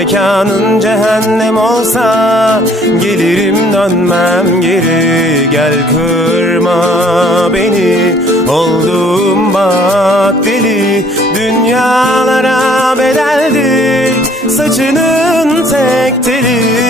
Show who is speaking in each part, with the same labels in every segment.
Speaker 1: Mekanın cehennem olsa Gelirim dönmem geri. Gel kırma beni Oldum bak deli. Dünyalara bedeldir Saçının tek teli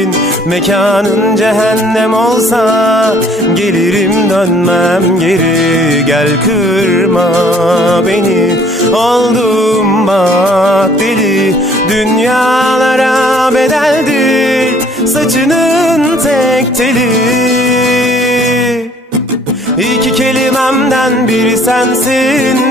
Speaker 1: Mekanın cehennem olsa Gelirim dönmem geri. Gel kırma beni Oldum bak deli. Dünyalara bedeldir Saçının tek teli. İki kelimemden biri sensin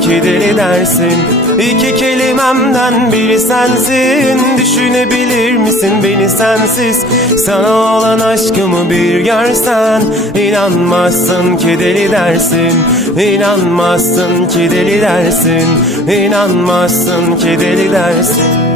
Speaker 1: ki deli dersin. İki kelimemden biri sensin. Düşünebilir misin beni sensiz? Sana olan aşkımı bir görsen inanmazsın ki deli dersin. İnanmazsın ki deli dersin. İnanmazsın ki deli dersin